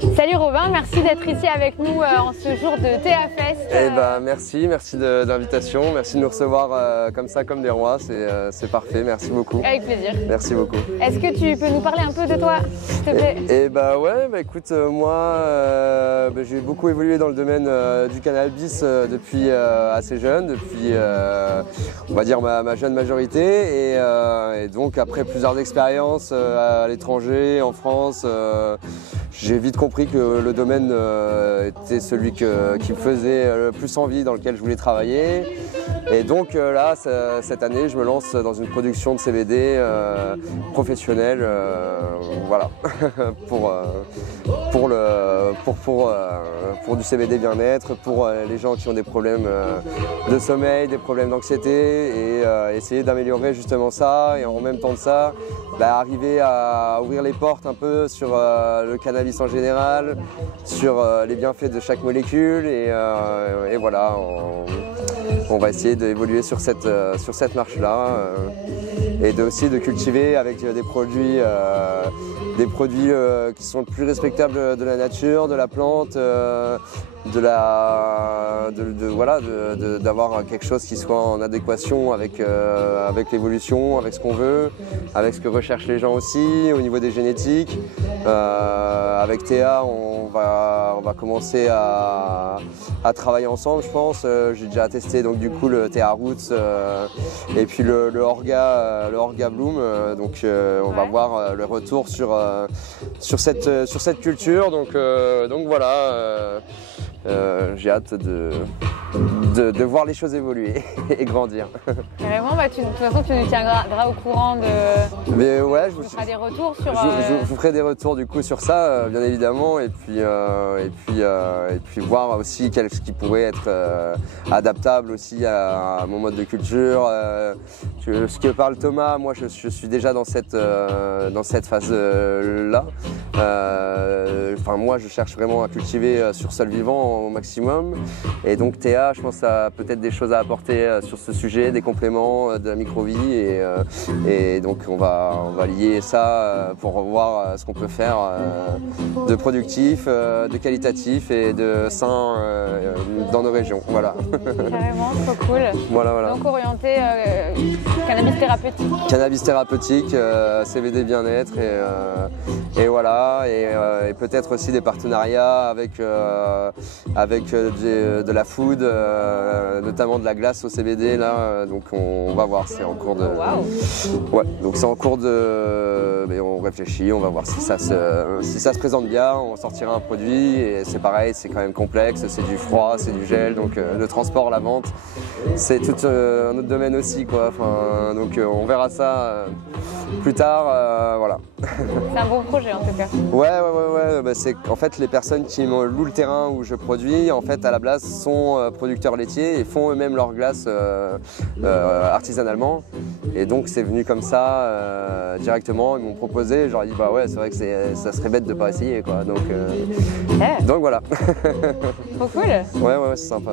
Salut Robin, merci d'être ici avec nous en ce jour de Théa Fest. Merci de l'invitation, merci de nous recevoir comme ça, comme des rois, c'est parfait, merci beaucoup. Avec plaisir. Merci beaucoup. Est-ce que tu peux nous parler un peu de toi, s'il te plaît? Écoute, moi j'ai beaucoup évolué dans le domaine du cannabis depuis assez jeune, depuis on va dire ma jeune majorité et donc après plusieurs expériences à l'étranger, en France, j'ai vite compris que le domaine était celui qui me faisait le plus envie, dans lequel je voulais travailler. Et donc là, cette année, je me lance dans une production de CBD professionnelle, voilà, pour du CBD bien-être, pour les gens qui ont des problèmes de sommeil, des problèmes d'anxiété, et essayer d'améliorer justement ça, et en même temps de ça, arriver à ouvrir les portes un peu sur le cannabis en général, sur les bienfaits de chaque molécule, et voilà, on va essayer d'évoluer sur cette marche-là, et aussi de cultiver avec des produits qui sont le plus respectables de la nature, de la plante, d'avoir quelque chose qui soit en adéquation avec l'évolution, avec ce qu'on veut, avec ce que recherchent les gens aussi au niveau des génétiques. Avec Théa, on va commencer à travailler ensemble, je pense. J'ai déjà testé donc du coup le Théa Roots et puis le Orga Bloom. Donc on va voir le retour sur cette culture. Donc voilà. J'ai hâte de voir les choses évoluer et grandir. Carrément, de toute façon tu nous tiendras au courant de... Mais ouais, tu feras des retours sur... Je vous ferai des retours du coup sur ça, bien évidemment, et puis voir aussi ce qui pourrait être adaptable aussi à mon mode de culture. Ce que parle Thomas, moi je suis déjà dans cette phase-là. Moi je cherche vraiment à cultiver sur sol vivant au maximum, et donc Théa, je pense, a peut-être des choses à apporter sur ce sujet, des compléments, de la micro-vie, et donc on va lier ça pour voir ce qu'on peut faire de productif, de qualitatif et de sain dans nos régions. Voilà. Carrément, trop cool. Voilà. Donc orienté cannabis thérapeutique. Cannabis thérapeutique, CBD bien-être, et voilà, et peut-être aussi des partenariats avec de la food, notamment de la glace au CBD là, donc on va voir, c'est en cours de... Ouais, donc c'est en cours de... Mais on réfléchit, on va voir si ça se présente bien, on sortira un produit, et c'est pareil, c'est quand même complexe, c'est du froid, c'est du gel, donc le transport, la vente, c'est tout un autre domaine aussi, quoi. Donc on verra ça plus tard, voilà. C'est un bon projet en tout cas. Ouais, c'est en fait les personnes qui louent le terrain où je produis, en fait à la base sont producteurs laitiers et font eux-mêmes leur glace artisanalement, et donc c'est venu comme ça directement. Ils m'ont proposé, je leur ai dit ouais, c'est vrai que ça serait bête de pas essayer, quoi, donc voilà. Trop cool. Ouais, c'est sympa.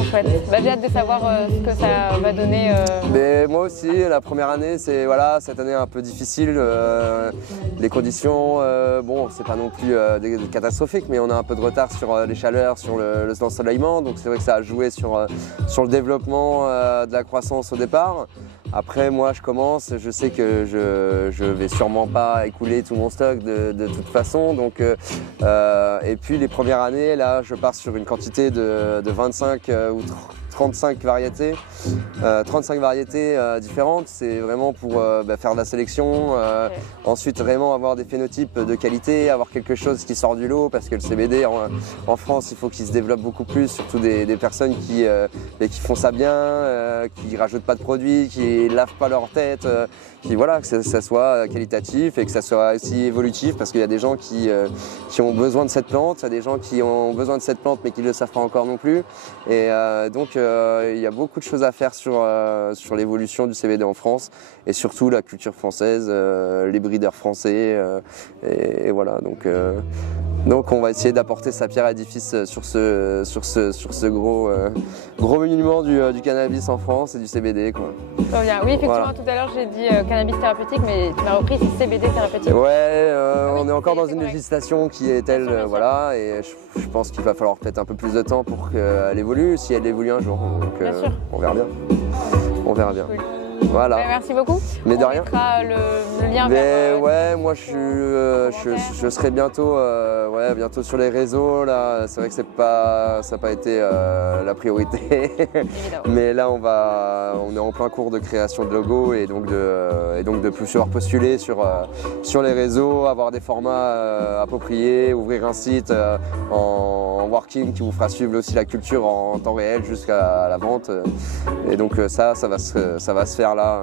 J'ai hâte de savoir ce que ça va donner. Mais moi aussi, la première année, cette année un peu difficile. Les conditions, c'est pas non plus catastrophique, mais on a un peu de retard sur les chaleurs, sur l'ensoleillement. Donc c'est vrai que ça a joué sur le développement de la croissance au départ. Après, moi, je commence, je sais que je vais sûrement pas écouler tout mon stock de toute façon. Donc, et puis les premières années, là, je pars sur une quantité de 25 ou 35 variétés, 35 variétés différentes. C'est vraiment pour faire de la sélection, ensuite vraiment avoir des phénotypes de qualité, avoir quelque chose qui sort du lot, parce que le CBD en France, il faut qu'il se développe beaucoup plus, surtout des personnes qui font ça bien, qui rajoutent pas de produits, qui lavent pas leur tête, que ça soit qualitatif et que ça soit aussi évolutif, parce qu'il y a des gens qui ont besoin de cette plante, il y a des gens qui ont besoin de cette plante mais qui ne le savent pas encore non plus, et donc il y a beaucoup de choses à faire sur l'évolution du CBD en France, et surtout la culture française, les breeders français, et voilà, donc Donc on va essayer d'apporter sa pierre à l'édifice sur ce gros monument du cannabis en France et du CBD, quoi. Très bien. Oui, effectivement, Voilà. tout à l'heure j'ai dit cannabis thérapeutique, mais tu m'as repris, c'est CBD thérapeutique. Ouais, Oui, on est encore dans c'est une correct. législation qui est telle, Bien sûr, bien sûr. voilà, et je pense qu'il va falloir peut-être un peu plus de temps pour qu'elle évolue, si elle évolue un jour. Donc Bien sûr. on verra bien. On verra bien. Cool. Voilà. Ben, merci beaucoup. Mais de On rien. mettra le lien Mais vers. ouais, moi je serai bientôt, bientôt sur les réseaux là. C'est vrai que ça n'a pas été la priorité. Évidemment. Mais là on est en plein cours de création de logo et donc de pouvoir postuler sur les réseaux, avoir des formats appropriés, ouvrir un site en working qui vous fera suivre aussi la culture en temps réel jusqu'à la vente. Et donc ça va se faire là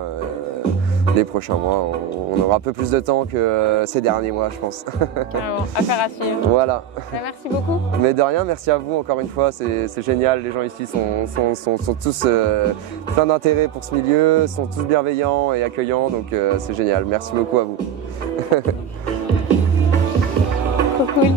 les prochains mois. On aura un peu plus de temps que ces derniers mois, je pense. Carrément. Affaire à suivre. Voilà. Ben, merci beaucoup. Mais de rien, merci à vous encore une fois, c'est génial. Les gens ici sont tous plein d'intérêt pour ce milieu, sont tous bienveillants et accueillants, donc c'est génial. Merci beaucoup à vous. Trop cool.